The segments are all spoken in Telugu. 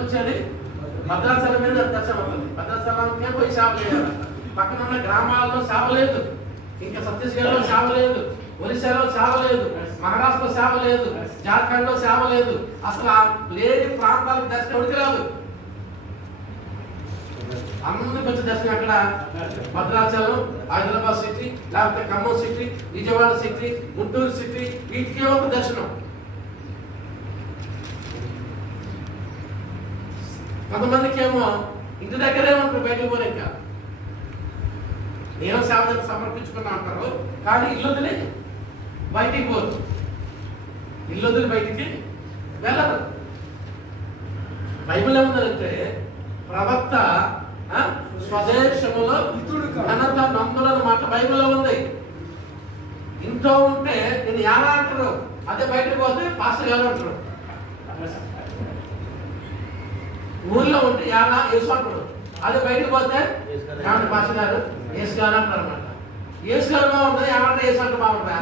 వచ్చేది భద్రాచలం మీద దర్శనం అవుతుంది. భద్రాచలంకే పోయి సేవ చేయాలి. పక్కన ఉన్న గ్రామాల్లో సేవ లేదు, ఇంకా ఛత్తీస్గఢ్లో సేవ లేదు, ఒరిస్సాలో సేవ లేదు, మహారాష్ట్రలో సేవ లేదు, జార్ఖండ్లో సేవ లేదు. అసలు ఆ లేని ప్రాంతాలకు దర్శనం ఉడికి రాదు. అందరికి వచ్చే దర్శనం అక్కడ భద్రాచలం, హైదరాబాద్ సిటీ, లేకపోతే Khammam city, Vijayawada city, Guntur city, వీటికే ఒక దర్శనం. కొంతమందికి ఏమో ఇంటి దగ్గరే ఉంటారు, బయటకు పోలే. ఇంకా నేను సేవలను సమర్పించుకున్నా అంటారు, కానీ ఇల్లు వదిలి బయటికి పోదు, ఇల్లు వదిలి బయటికి వెళ్ళరు. బైబిల్ ఏముందంటే ప్రవక్త స్వదేశములో ఘనత నందులను మాట బైబిల్లో ఉంది. ఇంట్లో ఉంటే నేను ఎలా అంటారు, అదే బయటకు పోతే పాస్టర్ గారు అంటారు. ఊళ్ళో ఉంటే యానా యేసు అంటాడు, అదే బయటకు పోతే ఏమంటే పాస్టర్ గారు యేసు గారు అంటారు అనమాట. యేసు గారు బాగుంటుంది, ఏమంటే యేసు అంటే బాగుంటుందా?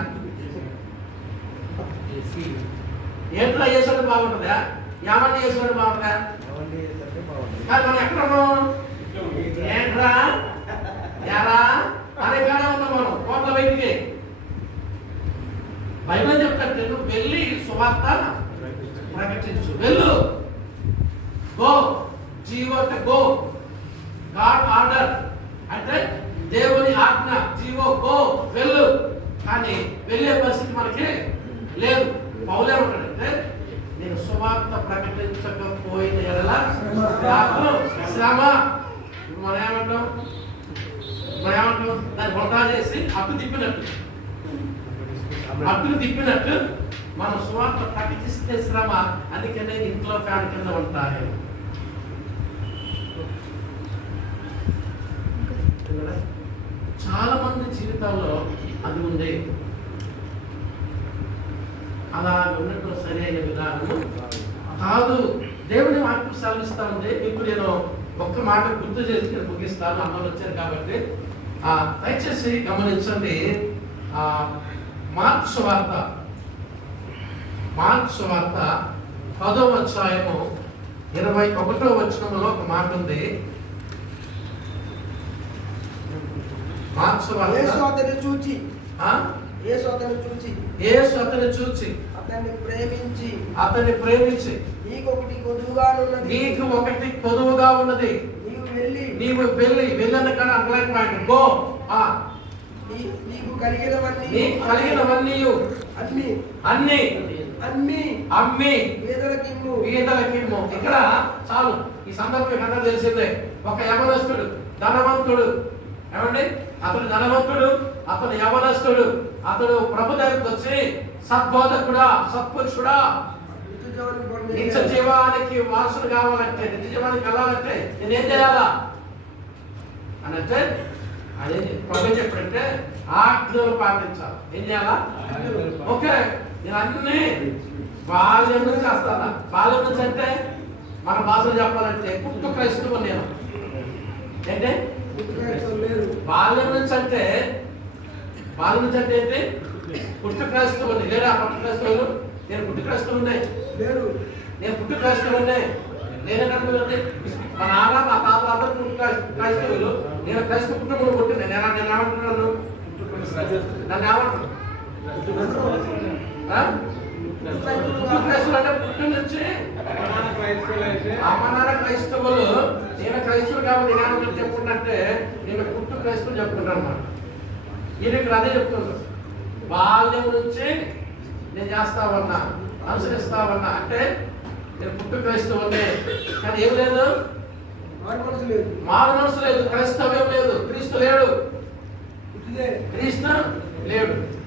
ఏంట్రా యేసు అంటే బాగుంటుందా? ఏమంటే యేసు అంటే బాగుంటుందా? కానీ మనం ఎక్కడ ఉన్నాం? ఏంట్రా యారా అనే కాడే ఉన్నాం మనం, కోట్ల బయటికి. బైబిల్ చెప్తాంటే నువ్వు వెళ్ళి సువార్త ప్రకటించు, వెళ్ళు. గో, జీవో అంటే గో, గాడ్ ఆర్డర్ అంటే దేవుని ఆజ్ఞ. జీవో గో, వెళ్ళు. కానీ వెళ్ళే పరిస్థితి మనకి లేదు. పౌలేమంటాడంటే నేను సువార్త ప్రకటించకపోయిన ఎడల నాకు శ్రమ. మనం ఏమంటాం దాన్ని వృధా చేసి అడ్డు తిప్పినట్టు మనం సువార్త ప్రకటిస్తే శ్రమ. అందుకనే ఇంట్లో ఫ్యాన్ కింద ఉంటాయి. చాలా మంది జీవితాల్లో అది ఉంది. అలా ఉన్నట్టు సరైన విధానం కాదు. దేవుని వాక్యం సెలవిస్తా ఉంది. ఇప్పుడు నేను ఒక్క మాట గుర్తు చేసి నేను ముగిస్తాను. అందరూ వచ్చారు కాబట్టి దయచేసి గమనించండి. మార్క్స్ వార్త 10వ అధ్యాయము 21వ వచనంలో ఒక మాట ఉంది. మార్క్స్ వార్త యేసు అతన్ని చూచి అతన్ని ప్రేమించి నీకు ఒకటి కొదువుగా ఉన్నది, నీవు వెళ్ళని కానీ అండర్లైన్ పాయింట్. గో, నీకు కలిగినవన్నీ అమ్మి పేదలకిమ్ము. ఇక్కడ చాలు. ఈ సందర్భం ఇక్కడ తెలిసిందే. ఒక యవనస్తుడు ధనవంతుడు, ఏమండి అతడు ధనవంతుడు, అతడు యవనస్తుడు, అతడు ప్రభు దగ్గరికి వచ్చి సద్బోధకుడా, సత్పురుషుడా, నిత్య జీవానికి వారసుడు కావాలంటే, నిత్య జీవానికి వెళ్ళాలంటే నేనేం చేయాలా అని అంటే అదే ప్రభు చెప్పంటే ఆజ్ఞలు పాటించాలి. ఏం చేయాలా? ఓకే, నేను అన్ని బాల్యం నుంచి వస్తాను. బాల్యం నుంచి అంటే మన భాషలో చెప్పాలంటే పుట్టు క్రైస్తవం. నేను ఏంటి బాల్యం నుంచి అంటే ఏంటి? పుట్టు క్రైస్తవం. లేదా పుట్టు క్రైస్తవులు? నేను పుట్టు క్రైస్తవునే. నేను పుట్టు క్రైస్తవునే. నేనేటంటే మా నాన్న మా తాత అందరూ పుట్టు క్రైస్తవులు. నేను క్రైస్తవ కుటుంబంలో పుట్టిన. నేను ఏమంటున్నాను? నన్ను ఏమంటారు? క్రైస్తవులు అంటే పుట్టి నుంచి అమ్మ నాన్న క్రైస్తవులు. నేను క్రైస్తవులు కాబట్టి నేను చెప్పుకుంటే నేను పుట్టు క్రైస్తవులు చెప్పుకుంటాను అన్నమాట. ఈయన ఇక్కడ అదే చెప్తున్నారు. బాల్యం నుంచి నేను చేస్తావన్నా, అనుసరిస్తావన్నా అంటే నేను పుట్టు క్రైస్తవునే. కానీ ఏం లేదు, మారు మనసు లేదు, క్రైస్తవ్యం లేదు, క్రీస్తు లేడు.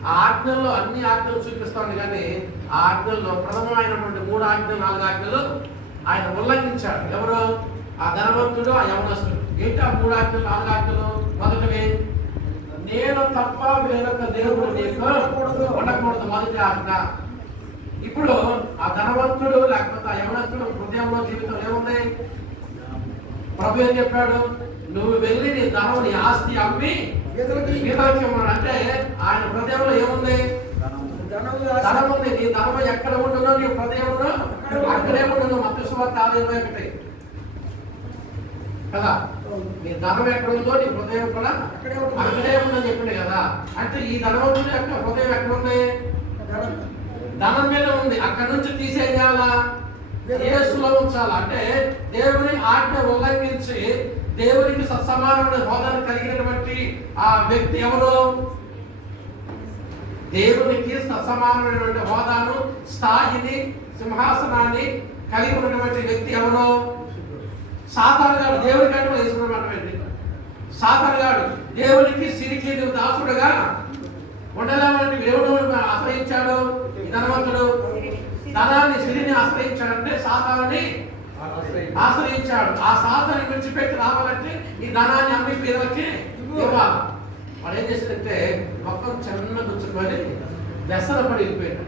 ఆ ఆజ్ఞల్లో అన్ని ఆజ్ఞలు చూపిస్తాను, కానీ ఆ ఆజ్ఞల్లో ప్రథమమైనటువంటి 3 ఆజ్ఞలు 4 ఆజ్ఞలు ఆయన ఉల్లంఘించాడు. ఎవరు? ఆ ధనవంతుడు, ఆ యవనస్తుడు. ఏంటి ఆ 3 ఆజ్ఞలు 4 ఆజ్ఞలు? మొదటివి, నేను తప్ప వేరొక దేవుడు నీకు ఉండకూడదు, మొదటి ఆజ్ఞ. ఇప్పుడు ఆ ధనవంతుడు లేకపోతే ఆ యవనస్తుడు హృదయంలో జీవితం ఏముంది? ప్రభు ఏం చెప్పాడు? నువ్వు వెళ్ళి నీ ధనం, నీ ఆస్తి అమ్మి పేదలకి అంటే ఆయన హృదయంలో ఏముంది? ధనం ఉంది. నీ ధనం ఎక్కడ ఉంటుందో నీ హృదయంలో అక్కడే ఉండదు. మత్తయి సువార్త 6:21 కదా. నీ ధనం ఎక్కడ ఉందో నీ హృదయం కూడా అక్కడే ఉందని చెప్పింది కదా. అంటే ఈ ధనవంతుడి యొక్క హృదయం ఎక్కడ ఉంది? ధనం మీద ఉంది. అక్కడ నుంచి తీసేయాలా, యేసులో ఉంచాలా. అంటే దేవుని ఆజ్ఞ ఉల్లంఘించి దేవునికి సత్సమానమైన హోదాను కలిగినటువంటి ఆ వ్యక్తి ఎవరు? దేవునికి సత్సమానమైనటువంటి హోదాను, స్థాయిని, సింహాసనాన్ని కలిగి ఉన్నటువంటి వ్యక్తి ఎవరు? సాతాను గాడు. దేవుని కంటే వేసుకున్నటువంటి సాతాను గాడు దేవునికి సిరికి దాసుడుగా ఉండలేమంటే దేవుడు ఆశ్రయించాడు. ఈ ధనవంతుడు ధనాన్ని, సిరిని ఆశ్రయించాడంటే సాతానుని ఆశ్రయించాడు. ఆ సాతాన్ని విడిచిపెట్టి రావాలంటే ఈ ధనాన్ని అన్ని పేదలకి ఇవ్వాలి. వాడు ఏం చేశాడంటే మొత్తం చిన్న గుచ్చుకొని వ్యసన పడి వెళ్ళిపోయాడు.